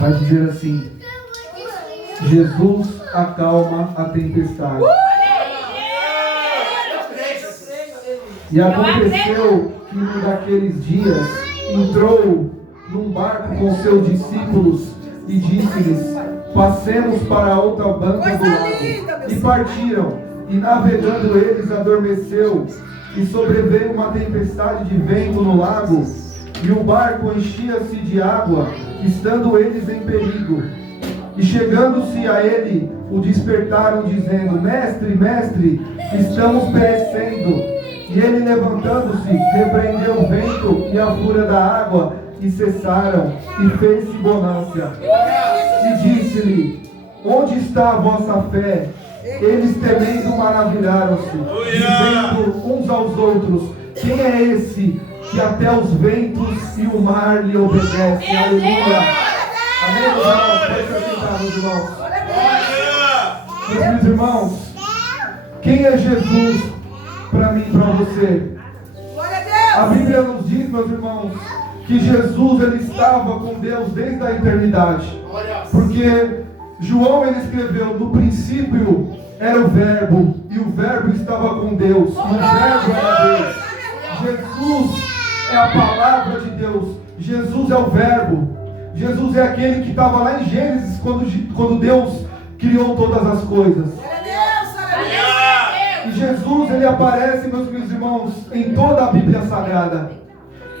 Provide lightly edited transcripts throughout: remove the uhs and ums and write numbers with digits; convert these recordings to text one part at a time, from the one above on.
vai dizer assim: Jesus acalma a tempestade. E aconteceu que num daqueles dias entrou num barco com seus discípulos e disse-lhes: passemos para a outra banca do lago. E partiram, e navegando eles adormeceu, e sobreveio uma tempestade de vento no lago, e o barco enchia-se de água, estando eles em perigo. E chegando-se a ele, o despertaram, dizendo: Mestre, mestre, estamos perecendo. E ele, levantando-se, repreendeu o vento e a fúria da água, e cessaram, e fez-se bonança. E disse-lhe: onde está a vossa fé? Eles, temendo, maravilharam-se, dizendo uns aos outros: quem é esse que até os ventos e o mar lhe obedecem? Aleluia! Amém, meus irmãos? Pode se sentar, meus irmãos. Meus irmãos, quem é Jesus para mim e para você? A Bíblia nos diz, meus irmãos, que Jesus ele estava com Deus desde a eternidade. Porque João ele escreveu: no princípio era o verbo, e o verbo estava com Deus, e o verbo era Deus. Jesus é a palavra de Deus. Jesus é o verbo. Jesus é aquele que estava lá em Gênesis quando Deus criou todas as coisas. E Jesus ele aparece, meus irmãos, em toda a Bíblia Sagrada.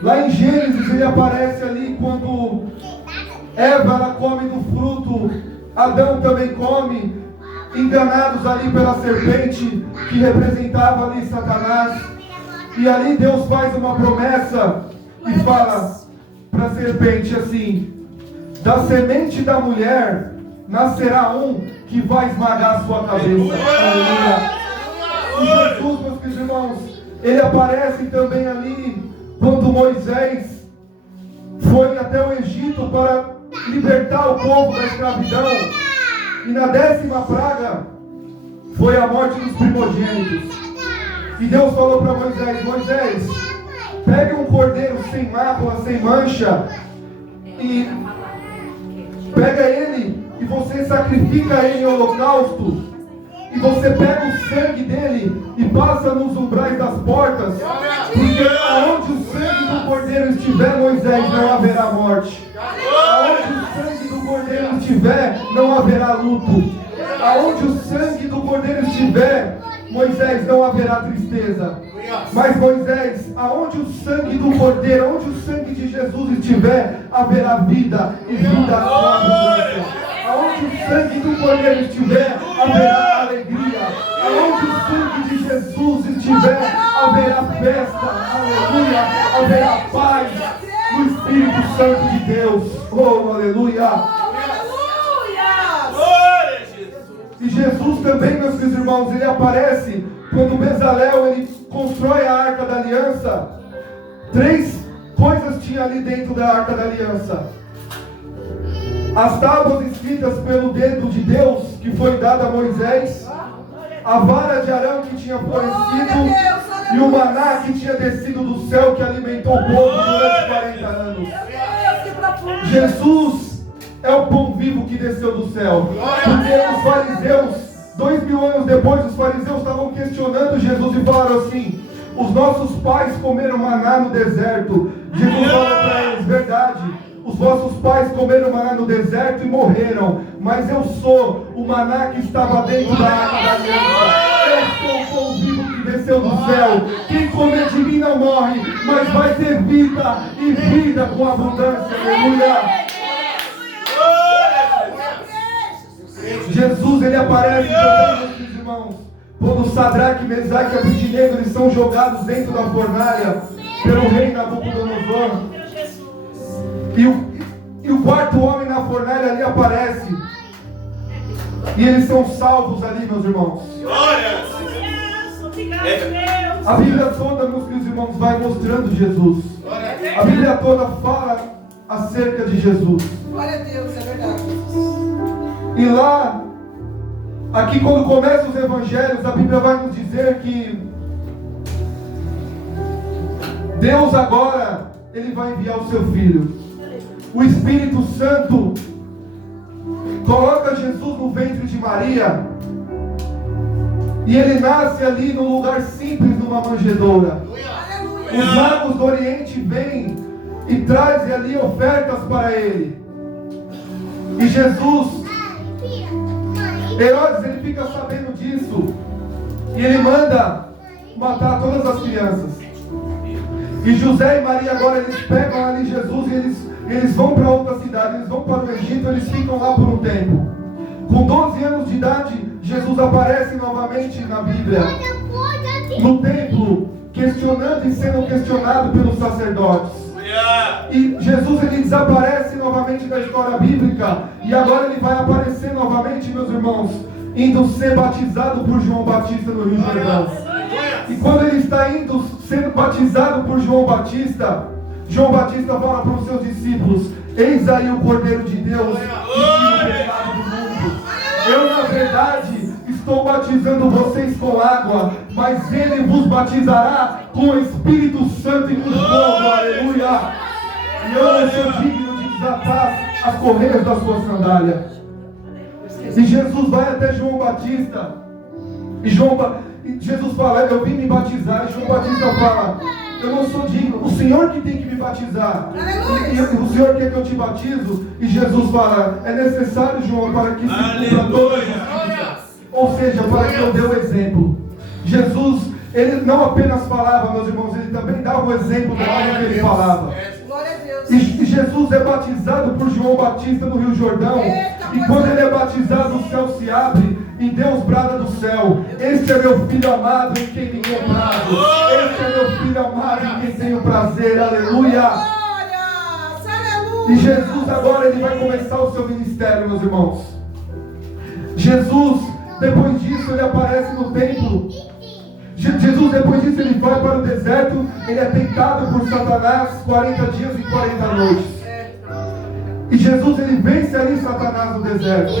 Lá em Gênesis ele aparece ali quando Eva ela come do fruto, Adão também come, enganados ali pela serpente que representava ali Satanás. E ali Deus faz uma promessa e fala para a serpente assim: da semente da mulher nascerá um que vai esmagar a sua cabeça. Aleluia. E Jesus, meus irmãos, ele aparece também ali quando Moisés foi até o Egito para libertar o povo da escravidão. E na 10ª praga foi a morte dos primogênitos. E Deus falou para Moisés: Moisés, pegue um cordeiro sem mácula, sem mancha, e pega ele e você sacrifica ele em holocausto. E você pega o sangue dele e passa nos umbrais das portas, porque aonde o sangue do cordeiro estiver, Moisés, não haverá morte. Aonde o sangue do cordeiro estiver, não haverá luto. Aonde o sangue do cordeiro estiver, Moisés, não haverá tristeza. Mas Moisés, aonde o sangue do cordeiro, aonde o sangue de Jesus estiver, haverá vida e vida abundante. Aonde o sangue do cordeiro estiver, haverá alegria. Aonde o sangue de Jesus estiver, haverá festa, aleluia, haverá paz no Espírito Santo de Deus. Oh, aleluia. E Jesus também, meus irmãos, ele aparece quando Bezalel ele constrói a Arca da Aliança. 3 coisas tinha ali dentro da Arca da Aliança: as tábuas escritas pelo dedo de Deus, que foi dada a Moisés, a vara de Arão que tinha florescido, e o maná que tinha descido do céu, que alimentou o povo durante 40 anos. Jesus é o pão vivo que desceu do céu. Porque os fariseus, 2000 anos depois, os fariseus estavam questionando Jesus e falaram assim: os nossos pais comeram maná no deserto. Jesus falou para eles: verdade, os vossos pais comeram maná no deserto e morreram, mas eu sou o maná que estava dentro da Arca da Aliança. Eu sou o pão vivo que desceu do céu. Quem comer de mim não morre, mas vai ter vida e vida com abundância. Aleluia. Jesus ele aparece também, meus irmãos, quando Sadraque, Mesaque e Abednego eles são jogados dentro da fornalha pelo rei Nabucodonosor. E o 4º homem na fornalha ali aparece. E eles são salvos ali, meus irmãos. A Bíblia toda, meus queridos irmãos, vai mostrando Jesus. A Bíblia toda fala acerca de Jesus. Glória a Deus, é verdade. E lá, aqui quando começam os evangelhos, a Bíblia vai nos dizer que Deus agora, ele vai enviar o seu Filho. O Espírito Santo, coloca Jesus no ventre de Maria, e ele nasce ali num lugar simples, numa manjedoura. Os magos do Oriente vêm e trazem ali ofertas para ele. E Jesus, Herodes, ele fica sabendo disso, e ele manda matar todas as crianças. E José e Maria agora, eles pegam ali Jesus e eles vão para outra cidade, eles vão para o Egito, eles ficam lá por um tempo. Com 12 anos de idade, Jesus aparece novamente na Bíblia, no templo, questionando e sendo questionado pelos sacerdotes. E Jesus, ele desaparece novamente da história bíblica, e agora ele vai aparecer novamente, meus irmãos, indo ser batizado por João Batista no Rio Jordão. E quando ele está indo sendo batizado por João Batista fala para os seus discípulos: eis aí o Cordeiro de Deus que tira o pecado do mundo. Eu, na verdade, estou batizando vocês com água, mas ele vos batizará com o Espírito Santo e com fogo. Aleluia! E eu não sou digno de desatar as correias da sua sandália. E Jesus vai até João Batista, e Jesus fala: eu vim me batizar. E João Batista fala: eu não sou digno, o Senhor que tem que me batizar. E o Senhor quer que eu te batizo? E Jesus fala: é necessário, João, para que se cumpra toda a justiça. Ou seja, para que eu dê o exemplo. Jesus, ele não apenas falava, meus irmãos, ele também dava o exemplo da maneira que ele falava. E Jesus é batizado por João Batista no Rio Jordão. E quando ele é batizado, o céu se abre e Deus brada do céu: este é meu filho amado em quem me comprazo. Este é meu filho amado em quem tenho prazer. Aleluia! E Jesus agora, ele vai começar o seu ministério, meus irmãos. Jesus, depois disso, ele aparece no templo. Jesus, depois disso, ele vai para o deserto. Ele é tentado por Satanás 40 dias e 40 noites. E Jesus, ele vence ali Satanás no deserto.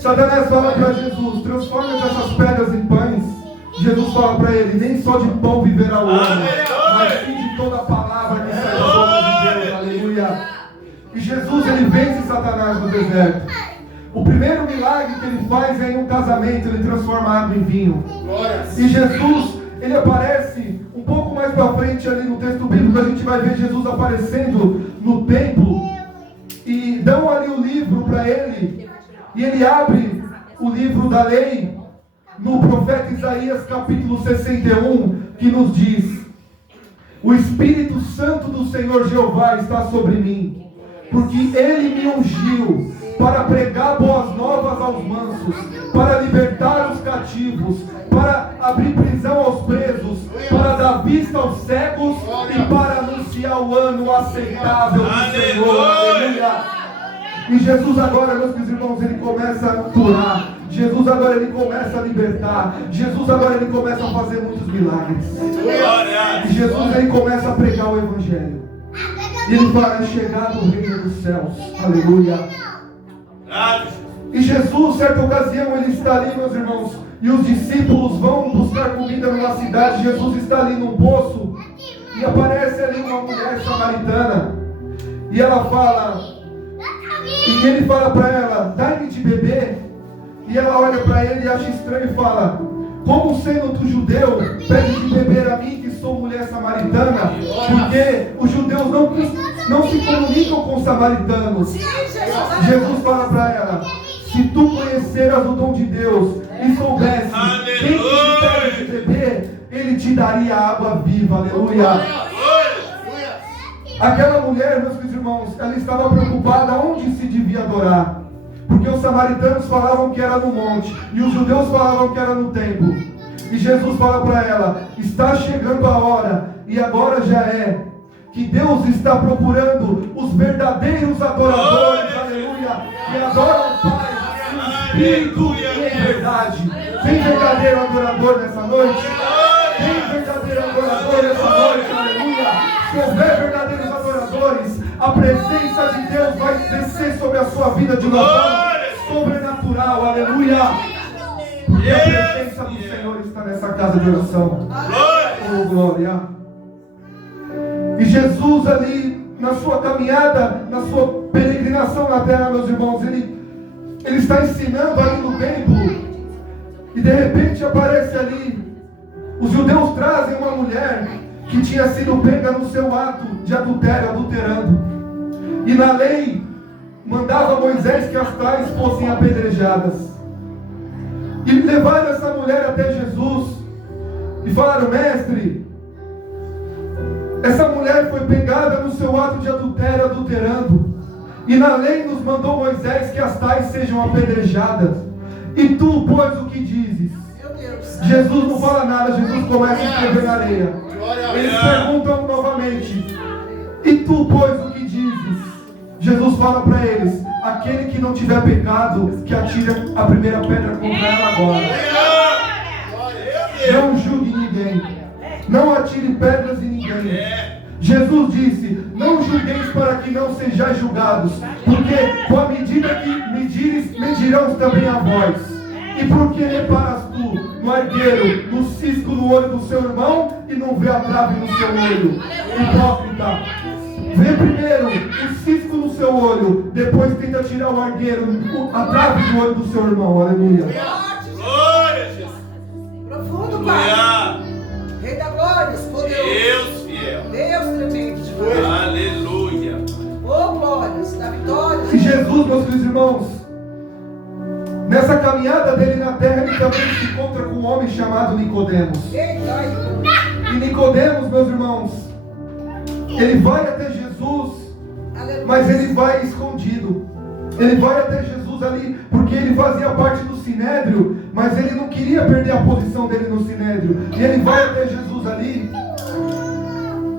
Satanás fala para Jesus: transforma essas pedras em pães. Jesus fala para ele: nem só de pão viverá o homem, mas sim de toda a palavra que sai da boca de Deus. Aleluia! E Jesus, ele vence Satanás no deserto. O primeiro milagre que ele faz é em um casamento. Ele transforma água em vinho. E Jesus, ele aparece um pouco mais para frente ali no texto bíblico. A gente vai ver Jesus aparecendo no templo, e dão ali o livro para ele, e ele abre o livro da lei no profeta Isaías capítulo 61, que nos diz: o Espírito Santo do Senhor Jeová está sobre mim, porque ele me ungiu para pregar boas novas aos mansos, para libertar os cativos, para abrir prisão aos presos, para dar vista aos cegos e para anunciar o ano aceitável do Senhor. Aleluia! E Jesus agora, meus irmãos, ele começa a curar. Jesus agora, ele começa a libertar. Jesus agora, ele começa a fazer muitos milagres. E Jesus, ele começa a pregar o Evangelho. E ele fala: é chegado o reino dos céus. Aleluia! E Jesus, certa ocasião, ele está ali, meus irmãos, e os discípulos vão buscar comida numa cidade. Jesus está ali num poço, e aparece ali uma mulher samaritana, e ela fala, e ele fala para ela: dá-me de beber. E ela olha para ele e acha estranho e fala: como sendo tu judeu, pede de beber a mim, que sou mulher samaritana? Porque os judeus não se comunicam com os samaritanos. Jesus fala para ela: se tu conheceras o dom de Deus e soubesse quem te pede de beber, ele te daria água viva. Aleluia! Aquela mulher, meus irmãos, ela estava preocupada onde se devia adorar, porque os samaritanos falavam que era no monte e os judeus falavam que era no templo. E Jesus fala para ela: está chegando a hora, e agora já é, que Deus está procurando os verdadeiros adoradores, aleluia, que adoram o Pai em espírito e em verdade. Tem verdadeiro adorador nessa noite? Tem verdadeiro adorador nessa noite, aleluia? Se houver verdadeiros adoradores, a presença de Deus vai descer sobre a sua vida de uma forma sobrenatural, aleluia. Porque a presença do Senhor está nessa casa de oração. Oh, glória! E Jesus ali, na sua caminhada, na sua peregrinação na terra, meus irmãos, ele ele está ensinando ali no templo, e de repente aparece ali, os judeus trazem uma mulher que tinha sido pega no seu ato de adultério, adulterando, e na lei mandava Moisés que as tais fossem apedrejadas, e levaram essa mulher até Jesus, e falaram: mestre, essa mulher foi pegada no seu ato de adultério, adulterando, e na lei nos mandou Moisés que as tais sejam apedrejadas, e tu, pois, o que dizes? Jesus não fala nada, Jesus começa a escrever na areia. Eles perguntam novamente: e tu, pois, o que dizes? Jesus fala para eles: aquele que não tiver pecado, que atire a primeira pedra contra ela agora. Não julgue ninguém, não atire pedras em ninguém. Jesus disse: não julgueis para que não sejais julgados, porque com a medida que medires, medirão também a vós. E por que reparas tu no argueiro, no cisco no olho do seu irmão, e não vê a trave no seu olho? Hipócrita, vê primeiro o cisco no seu olho, depois tenta tirar o argueiro, a trave do olho do seu irmão. Aleluia. Glória a Jesus. Profundo, Pai. Rei da glória, poderoso. Deus fiel. Deus tremendo de glória. Aleluia. Oh, glórias, da vitória. E Jesus, meus queridos irmãos, nessa caminhada dele na terra, ele também se encontra com um homem chamado Nicodemos. E Nicodemos, meus irmãos, ele vai até Jesus, mas ele vai escondido. Ele vai até Jesus ali, porque ele fazia parte do Sinédrio, mas ele não queria perder a posição dele no Sinédrio. E ele vai até Jesus ali,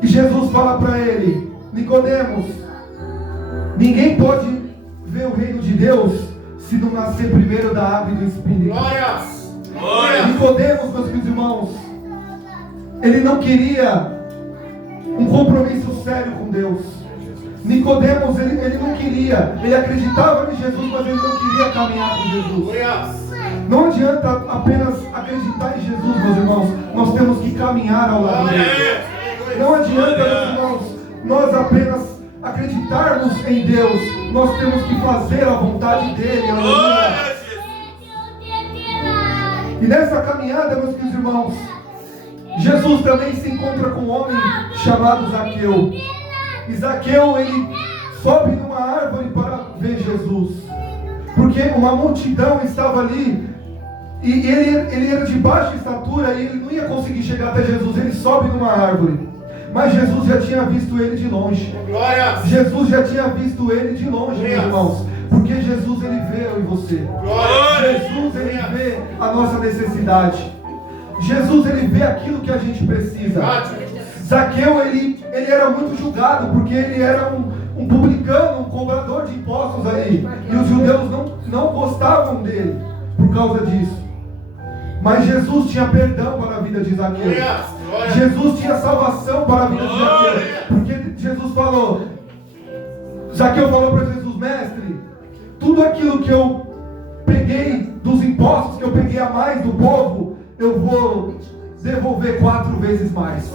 e Jesus fala para ele: Nicodemos, ninguém pode ver o reino de Deus se não nascer primeiro da água e do Espírito. Glórias! Nicodemos, meus queridos irmãos, ele não queria um compromisso sério com Deus. Nicodemos, ele não queria, ele acreditava em Jesus, mas ele não queria caminhar com Jesus. Não adianta apenas acreditar em Jesus, meus irmãos, nós temos que caminhar ao lado dele. Não adianta, meus irmãos, nós apenas acreditarmos em Deus, nós temos que fazer a vontade dele. Aleluia. E nessa caminhada, meus queridos irmãos, Jesus também se encontra com um homem chamado Zaqueu. E Zaqueu, ele sobe numa árvore para ver Jesus, porque uma multidão estava ali, e ele era de baixa estatura, e ele não ia conseguir chegar até Jesus. Ele sobe numa árvore, mas Jesus já tinha visto ele de longe. Jesus já tinha visto ele de longe, meus irmãos, porque Jesus, ele vê eu e você. Jesus, ele vê a nossa necessidade. Jesus, ele vê aquilo que a gente precisa. Zaqueu, ele era muito julgado, porque ele era um publicano, um cobrador de impostos ali, e os judeus não gostavam dele por causa disso. Mas Jesus tinha perdão para a vida de Zaqueu. Jesus tinha salvação para a vida de Zaqueu, porque Jesus falou, Zaqueu falou para Jesus: mestre, tudo aquilo que eu peguei dos impostos, que eu peguei a mais do povo, eu vou devolver 4 vezes mais.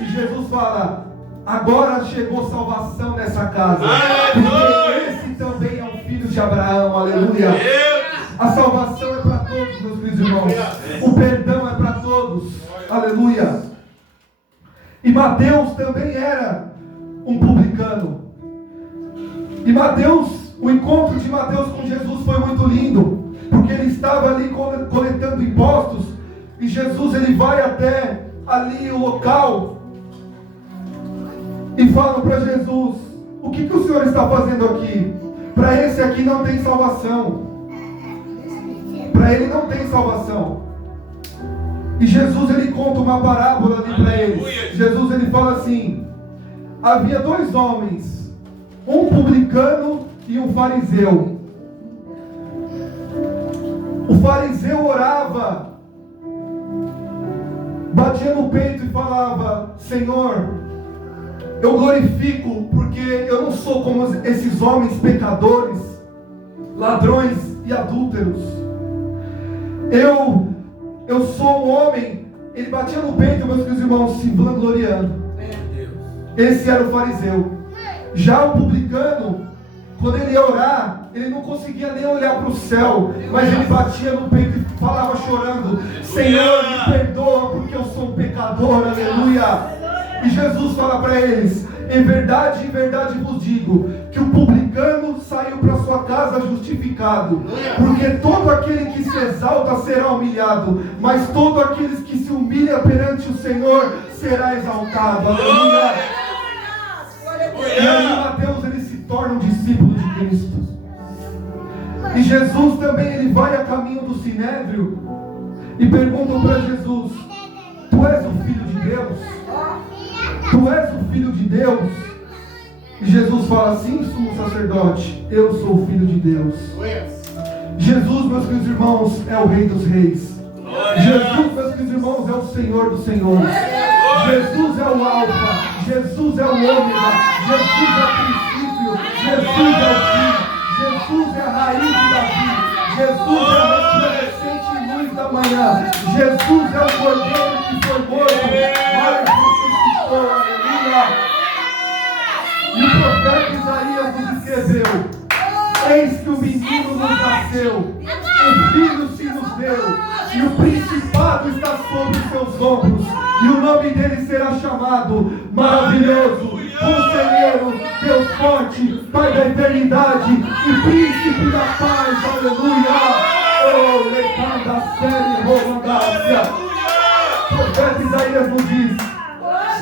E Jesus fala: agora chegou salvação nessa casa, porque esse também é um filho de Abraão. Aleluia. A salvação é para todos, meus queridos irmãos. O perdão é para todos. Aleluia. E Mateus também era um publicano. E o encontro de Mateus com Jesus foi muito lindo, porque ele estava ali coletando impostos, e Jesus, ele vai até ali o local e fala para Jesus: o que o Senhor está fazendo aqui? Para esse aqui não tem salvação. Para ele não tem salvação. E Jesus, ele conta uma parábola ali para eles. Jesus, ele fala assim: havia 2 homens, um publicano e um fariseu. O fariseu orava, batia no peito e falava: Senhor, eu glorifico, porque eu não sou como esses homens pecadores, ladrões e adúlteros. Eu sou um homem. Ele batia no peito, meus queridos irmãos, se vangloriando. Esse era o fariseu. Já o publicano, Quando ele ia orar, ele não conseguia nem olhar para o céu, mas ele batia no peito e falava chorando: Senhor, me perdoa porque eu sou um pecador, aleluia. E Jesus fala para eles: em verdade vos digo, que o publicano saiu para sua casa justificado, porque todo aquele que se exalta será humilhado, mas todo aquele que se humilha perante o Senhor será exaltado, aleluia. E aí Mateus, ele se torna um discípulo de Cristo. E Jesus também, ele vai a caminho do Sinédrio e perguntam para Jesus: tu és o Filho de Deus? Tu és o Filho de Deus? E Jesus fala assim: sumo sacerdote, eu sou o Filho de Deus. Jesus, meus queridos irmãos, é o Rei dos Reis. Jesus, meus queridos irmãos, é o Senhor dos Senhores. Jesus é o Alfa, Jesus é o Ômega, Jesus é o princípio, Jesus é o fim, Jesus é a raiz de Davi, Jesus é a resplandecente luz da manhã, Jesus é o Cordeiro que foi morto, mas ressuscitou, aleluia. E o profeta Isaías nos escreveu: eis que o menino nos nasceu, o filho se nos deu, e o principado está sobre os seus ombros, e o nome dele será chamado Maravilhoso, Conselheiro, Deus Forte, Pai da Eternidade e Príncipe da Paz, aleluia. Oh, levanta a série, romandácia. O profeta Isaías nos diz: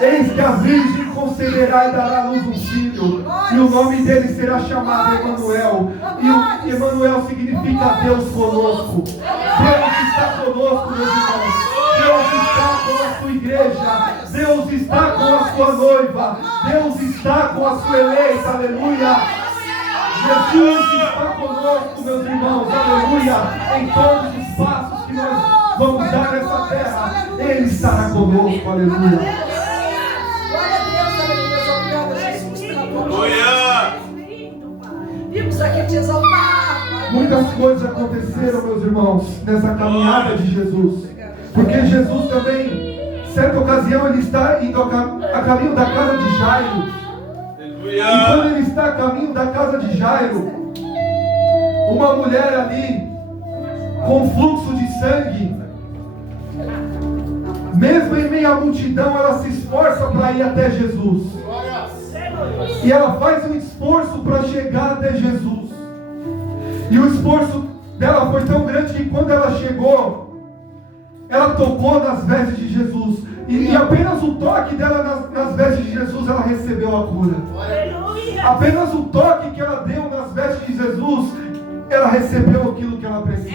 eis que a virgem conceberá e dará à luz um filho, e o nome dele será chamado Emanuel. E Emanuel significa Deus conosco. Deus está conosco, meus irmãos. Deus está com a sua igreja. Deus está com a sua noiva. Deus está com a sua eleita, aleluia. Jesus está conosco, meus irmãos, aleluia. Em todos os passos que nós vamos dar nessa terra, Ele estará conosco, aleluia. Vimos aqui te exaltar. Muitas coisas aconteceram, meus irmãos, nessa caminhada de Jesus. Porque Jesus também, certa ocasião, ele está indo a caminho da casa de Jairo. E quando ele está a caminho da casa de Jairo, uma mulher ali, com fluxo de sangue, mesmo em meio à multidão, ela se esforça para ir até Jesus. E ela faz um esforço para chegar até Jesus. E o esforço dela foi tão grande que quando ela chegou, ela tocou nas vestes de Jesus. E apenas o toque dela nas vestes de Jesus, ela recebeu a cura. Apenas o toque que ela deu nas vestes de Jesus, ela recebeu aquilo que ela precisa.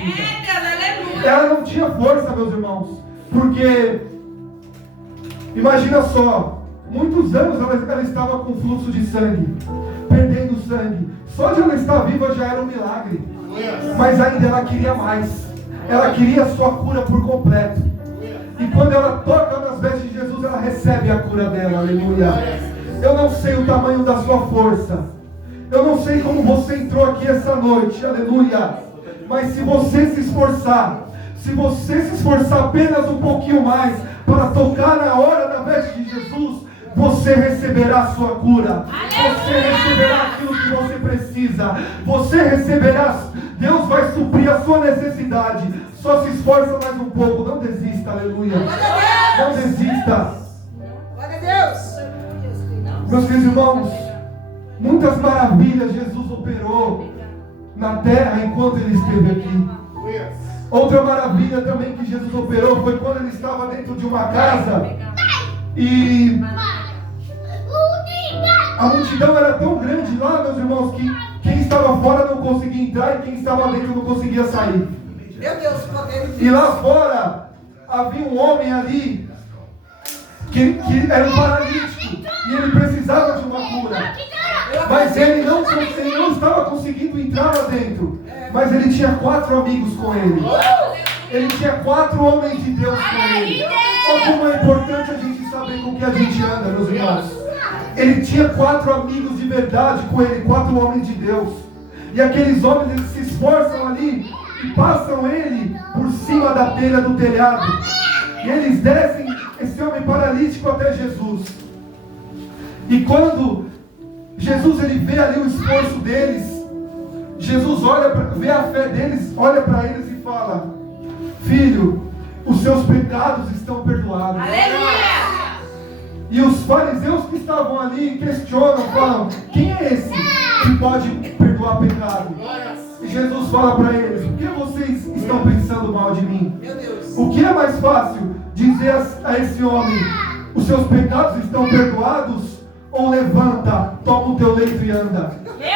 Ela não tinha força, meus irmãos. Porque, imagina só, muitos anos ela estava com fluxo de sangue, perdendo sangue. Só de ela estar viva já era um milagre. Mas ainda ela queria mais. Ela queria a sua cura por completo. E quando ela toca nas vestes de Jesus, ela recebe a cura dela, aleluia. Eu não sei o tamanho da sua força. Eu não sei como você entrou aqui essa noite, aleluia. Mas se você se esforçar, se você se esforçar apenas um pouquinho mais para tocar na hora da veste de Jesus, você receberá a sua cura. Você receberá aquilo que você precisa. Você receberá. Deus vai suprir a sua necessidade. Só se esforça mais um pouco. Não desista, aleluia. Não desista. Glória a Deus. Meus queridos irmãos, muitas maravilhas Jesus operou na terra enquanto Ele esteve aqui. Outra maravilha também que Jesus operou foi quando Ele estava dentro de uma casa e a multidão era tão grande lá, meus irmãos, que quem estava fora não conseguia entrar e quem estava dentro não conseguia sair. Meu Deus, poder. E lá fora havia um homem ali que era um paralítico e ele precisava de uma cura. Mas ele não estava conseguindo entrar lá dentro. Mas ele tinha 4 amigos com ele. Ele tinha 4 homens de Deus com ele. Olha como é importante a gente saber com que a gente anda, meus irmãos. Ele tinha 4 amigos de verdade com ele, 4 homens de Deus. E aqueles homens, eles se esforçam ali e passam ele por cima da telha do telhado. E eles descem esse homem paralítico até Jesus. E quando Jesus, ele vê ali o esforço deles. Jesus vê a fé deles, olha para eles e fala: filho, os seus pecados estão perdoados. Aleluia! E os fariseus que estavam ali questionam, falam: quem é esse que pode perdoar pecado? E Jesus fala para eles: por que vocês estão pensando mal de mim? Meu Deus. O que é mais fácil dizer a esse homem: os seus pecados estão perdoados? Ou levanta, toma o teu leito e anda? Meu Deus!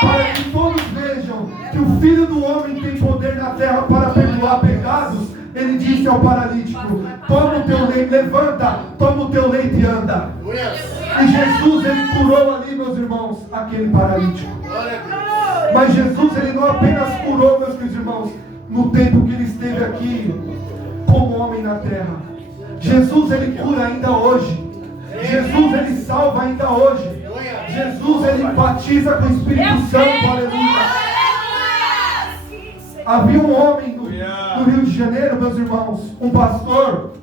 Para que todos vejam que o Filho do Homem tem poder na terra para perdoar pecados, ele disse ao paralítico: toma o teu leito, levanta, toma o teu leito e anda. E Jesus, ele curou ali, meus irmãos, aquele paralítico. Mas Jesus, ele não apenas curou, meus queridos irmãos, no tempo que ele esteve aqui como homem na terra. Jesus, ele cura ainda hoje. Jesus, ele salva ainda hoje. Jesus, ele batiza com o Espírito Santo. Aleluia. Havia um homem no Rio de Janeiro, meus irmãos, um pastor,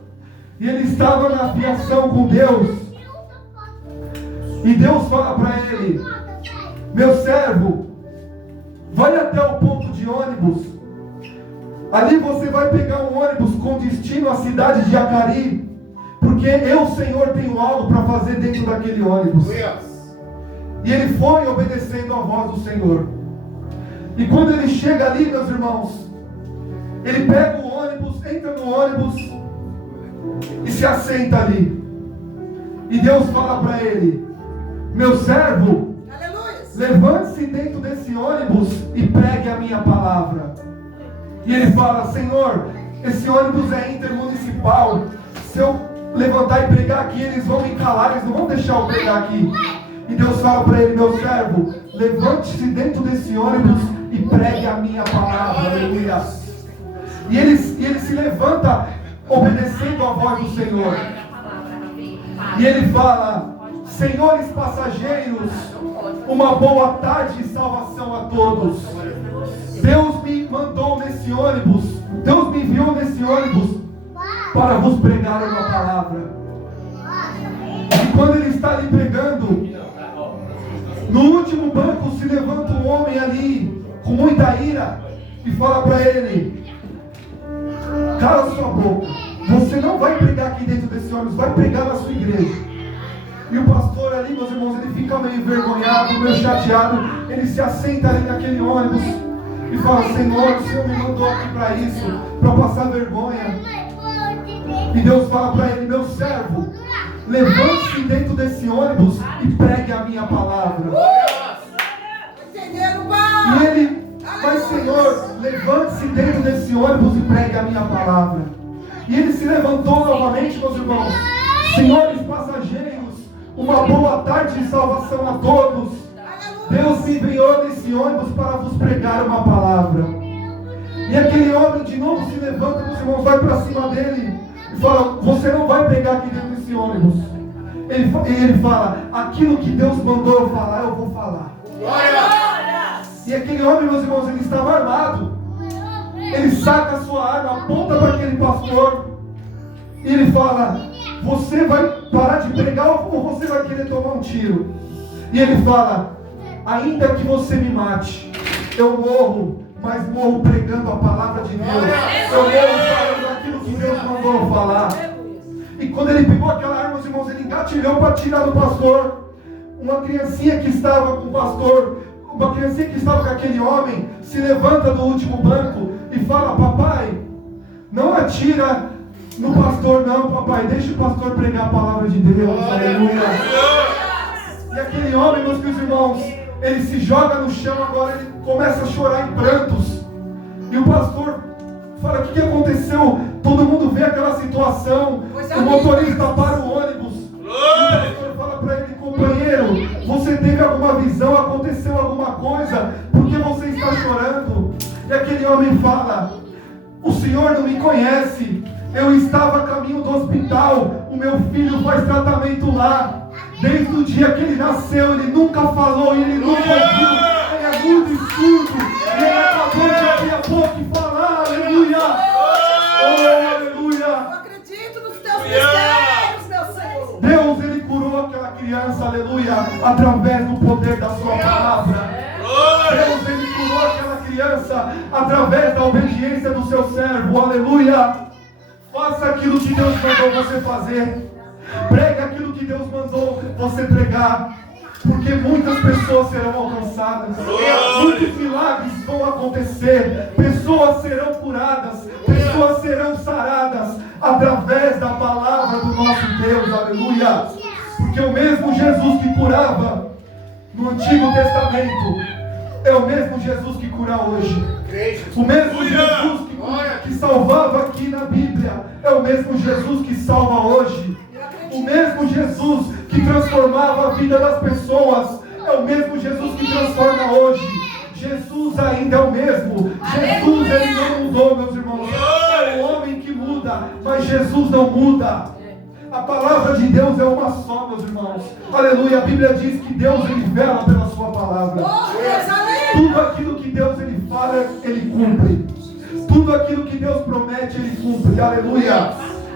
e ele estava na aviação com Deus. E Deus fala para ele: meu servo, vai até o ponto de ônibus. Ali você vai pegar um ônibus com destino à cidade de Jacari, porque eu, Senhor, tenho algo para fazer dentro daquele ônibus. E ele foi obedecendo a voz do Senhor. E quando ele chega ali, meus irmãos, ele pega o ônibus, entra no ônibus e se assenta ali. E Deus fala para ele: meu servo, levante-se dentro desse ônibus e pregue a minha palavra. E ele fala: Senhor, esse ônibus é intermunicipal. Se eu levantar e pregar aqui, eles vão me calar, eles não vão deixar eu pregar aqui. E Deus fala para ele: meu servo, levante-se dentro desse ônibus e pregue a minha palavra. Aleluia. E ele se levanta obedecendo a voz do Senhor. E ele fala: senhores passageiros, uma boa tarde e salvação a todos. Deus me mandou nesse ônibus, Deus me enviou nesse ônibus para vos pregar uma palavra. E quando ele está ali pregando, no último banco se levanta um homem ali com muita ira e fala para ele: cala sua boca, você não vai pregar aqui dentro desse ônibus, vai pregar na sua igreja. E o pastor ali, meus irmãos, ele fica meio envergonhado, meio chateado. Ele se assenta ali naquele ônibus e fala: Senhor, o Senhor me mandou aqui para isso, para passar vergonha. E Deus fala para ele: meu servo, levante-se dentro desse ônibus e pregue a minha palavra. E ele: mas Senhor, levante-se dentro desse ônibus e pregue a minha palavra. E ele se levantou novamente, meus irmãos: senhores passageiros, uma boa tarde de salvação a todos. Deus me enviou nesse ônibus para vos pregar uma palavra. E aquele homem de novo se levanta, meus irmãos, vai para cima dele e fala: você não vai pregar aqui dentro desse ônibus. Ele fala: aquilo que Deus mandou eu falar, eu vou falar. E aquele homem, meus irmãos, ele estava armado. Ele saca a sua arma, aponta para aquele pastor e ele fala: você vai parar de pregar ou você vai querer tomar um tiro? E ele fala: ainda que você me mate, eu morro, mas morro pregando a palavra de Deus. Eu morro falando aquilo que Deus mandou eu falar. E quando ele pegou aquela arma, meus irmãos, ele engatilhou para tirar do pastor. Uma criancinha que estava com o pastor, uma criancinha que estava com aquele homem, se levanta do último banco e fala: papai, não atira no pastor não, papai, deixa o pastor pregar a palavra de Deus. Aleluia. E aquele homem, meus irmãos, ele se joga no chão, agora ele começa a chorar em prantos. E o pastor fala: o que aconteceu? Todo mundo vê aquela situação. O motorista para o ônibus. E o pastor fala para ele: companheiro, você teve alguma visão? Aconteceu alguma coisa? Por que você está chorando? E aquele homem fala: o senhor não me conhece. Eu estava a caminho do hospital. O meu filho faz tratamento lá. Desde o dia que ele nasceu, ele nunca falou e ele nunca ouviu. Ele é mudo e surdo. E ele acabou de abrir a boca e falar. Aleluia. Oh, aleluia. Eu acredito nos teus mistérios, meu Senhor. Deus, ele curou aquela criança, aleluia, através do poder através da obediência do seu servo, aleluia. Faça aquilo que Deus mandou você fazer. Pregue aquilo que Deus mandou você pregar. Porque muitas pessoas serão alcançadas. Muitos milagres vão acontecer. Pessoas serão curadas. Pessoas serão saradas através da palavra do nosso Deus, aleluia. Porque o mesmo Jesus que curava no Antigo Testamento é o mesmo Jesus que cura hoje. O mesmo Jesus que salvava aqui na Bíblia é o mesmo Jesus que salva hoje. O mesmo Jesus que transformava a vida das pessoas é o mesmo Jesus que transforma hoje. Jesus ainda é o mesmo. Jesus, ele não mudou, meus irmãos. É o homem que muda, mas Jesus não muda. A palavra de Deus é uma só, meus irmãos. Aleluia. A Bíblia diz que Deus, ele vela pela sua palavra. Tudo aquilo que Deus, ele fala, ele cumpre. Tudo aquilo que Deus promete, ele cumpre. Aleluia.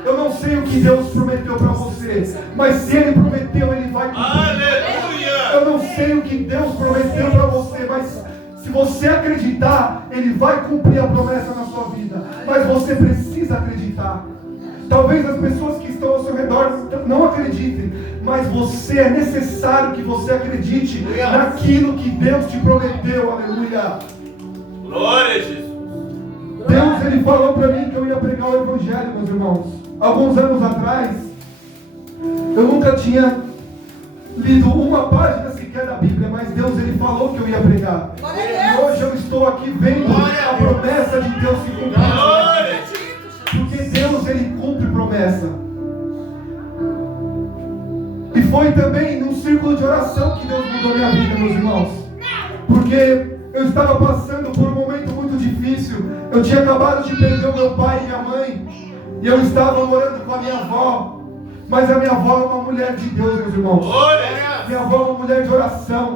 Eu não sei o que Deus prometeu para você, mas se ele prometeu, ele vai cumprir. Aleluia. Eu não sei o que Deus prometeu para você, mas se você acreditar, ele vai cumprir a promessa na sua vida. Mas você precisa acreditar. Talvez as pessoas que estão ao seu redor não acreditem, mas você é necessário que você acredite naquilo que Deus te prometeu. Aleluia. Glória a Jesus. Deus, ele falou para mim que eu ia pregar o Evangelho, meus irmãos. Alguns anos atrás, eu nunca tinha lido uma página sequer da Bíblia, mas Deus, ele falou que eu ia pregar. E hoje eu estou aqui vendo a promessa de Deus se cumprir. Porque Deus, ele cumpre promessa. E foi também num círculo de oração que Deus mudou minha vida, meus irmãos. Porque eu estava passando por um momento muito difícil. Eu tinha acabado de perder o meu pai e minha mãe. E eu estava morando com a minha avó. Mas a minha avó é uma mulher de Deus, meus irmãos. Minha avó é uma mulher de oração.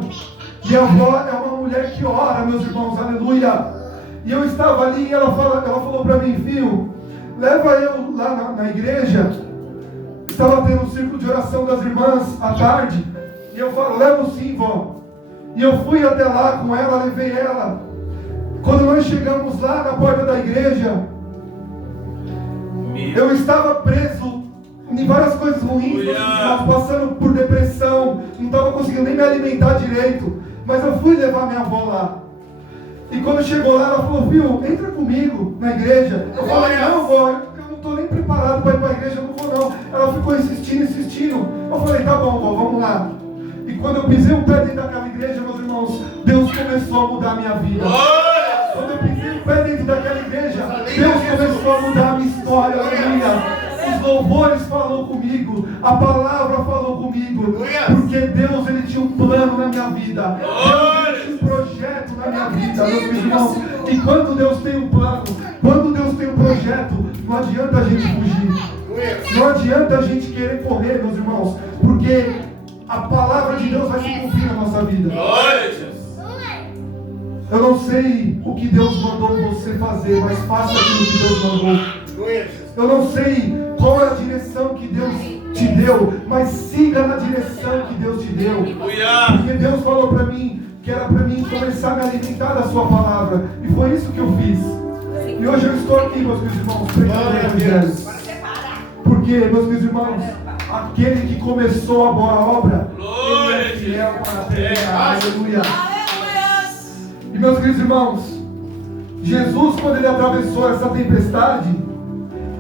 Minha avó é uma mulher que ora, meus irmãos, aleluia. E eu estava ali e ela falou para mim, filho, leva eu lá na igreja. Estava tendo um círculo de oração das irmãs à tarde. E eu falo, levo sim, vó. E eu fui até lá com ela, levei ela. Quando nós chegamos lá na porta da igreja, eu estava preso em várias coisas ruins, estava passando por depressão, não estava conseguindo nem me alimentar direito. Mas eu fui levar minha avó lá. E quando chegou lá, ela falou, viu, entra comigo na igreja. Eu falei, não, vó, eu não estou nem preparado para ir para a igreja, eu não vou não. Ela ficou insistindo. Eu falei, tá bom, vó, vamos lá. E quando eu pisei o pé dentro daquela igreja, meus irmãos, Deus começou a mudar a minha vida. Quando eu pisei o pé dentro daquela igreja, Deus começou a mudar a minha história, aleluia. Os louvores falou comigo, a palavra falou comigo, porque Deus, ele tinha um plano na minha vida. Deus, ele tinha um projeto na minha vida, meus irmãos. E quando Deus tem um plano, quando Deus tem um projeto, não adianta a gente fugir. Não adianta a gente querer correr, meus irmãos, porque a palavra de Deus vai se cumprir na nossa vida. Eu não sei o que Deus mandou você fazer, mas faça aquilo que Deus mandou. Eu não sei qual é a direção que Deus te deu, mas siga na direção que Deus te deu. Porque Deus falou para mim que era para mim começar a me alimentar da sua palavra. E foi isso que eu fiz. E hoje eu estou aqui, meus irmãos, pregando o Evangelho. Porque, meus irmãos, aquele que começou a boa obra, ele é fiel para terminar. Aleluia. E meus queridos irmãos, Jesus, quando ele atravessou essa tempestade,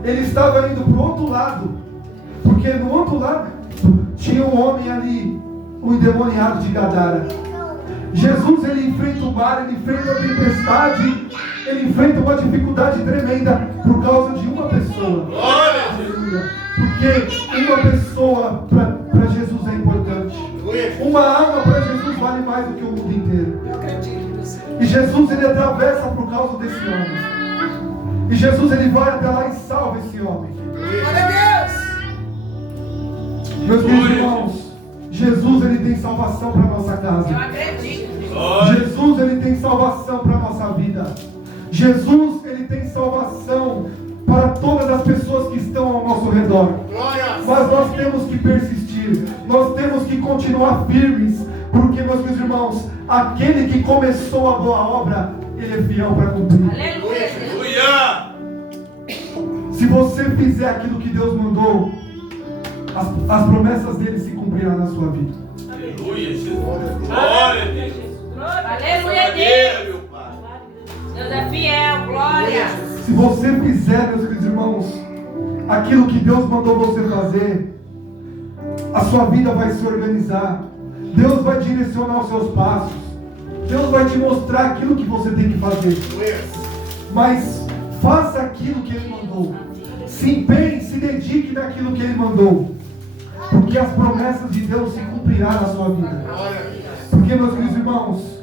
ele estava indo para o outro lado, porque no outro lado tinha um homem ali, um endemoniado de Gadara. Jesus, ele enfrenta o mar, ele enfrenta a tempestade, ele enfrenta uma dificuldade tremenda por causa de uma pessoa. Aleluia. Porque uma pessoa para Jesus é importante. Uma alma para Jesus vale mais do que o mundo inteiro. E Jesus, ele atravessa por causa desse homem. E Jesus, ele vai até lá e salva esse homem. Meus queridos irmãos, Jesus, ele tem salvação para a nossa casa. Eu acredito. Jesus, ele tem salvação para a nossa vida. Jesus, ele tem salvação para todas as pessoas que estão ao nosso redor. Mas nós temos que persistir. Nós temos que continuar firmes. Porque, meus irmãos, irmãos, aquele que começou a boa obra, Ele é fiel para cumprir. Aleluia. Se você fizer aquilo que Deus mandou, as promessas dele se cumprirão na sua vida. Aleluia, Jesus. Glória a Deus. Aleluia, Deus. Meu Pai. Deus é fiel, glória. Se você fizer, meus queridos irmãos, aquilo que Deus mandou você fazer, a sua vida vai se organizar. Deus vai direcionar os seus passos. Deus vai te mostrar aquilo que você tem que fazer. Mas faça aquilo que Ele mandou. Se empenhe, se dedique naquilo que Ele mandou. Porque as promessas de Deus se cumprirão na sua vida. Porque, meus queridos irmãos,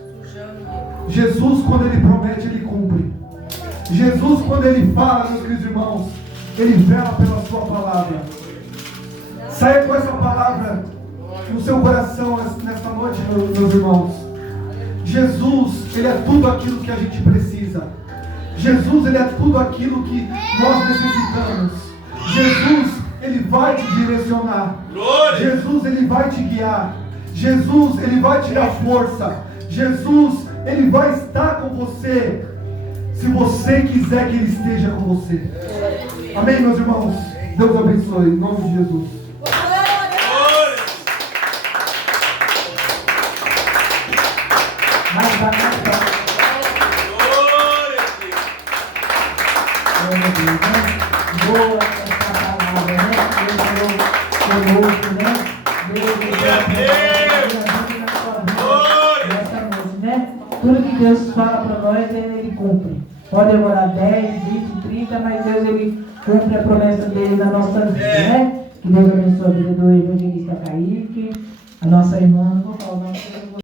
Jesus, quando Ele promete, Ele cumpre. Jesus, quando Ele fala, meus queridos irmãos, Ele vela pela sua palavra. Saia com essa palavra no seu coração nesta noite, meus irmãos. Jesus, Ele é tudo aquilo que a gente precisa. Jesus, Ele é tudo aquilo que nós necessitamos. Jesus, Ele vai te direcionar. Jesus, Ele vai te guiar. Jesus, Ele vai te dar força. Jesus, Ele vai estar com você, se você quiser que Ele esteja com você. Amém, meus irmãos? Deus abençoe, em nome de Jesus. Boa essa palavra, né? Deus falou conosco, né? Tudo que Deus fala para nós, Ele cumpre. Pode demorar 10, 20, 30, mas Deus, Ele cumpre a promessa dele na nossa vida, né? Que Deus abençoe a vida do evangelista Kaique, a nossa irmã, não vou falar o nome dele.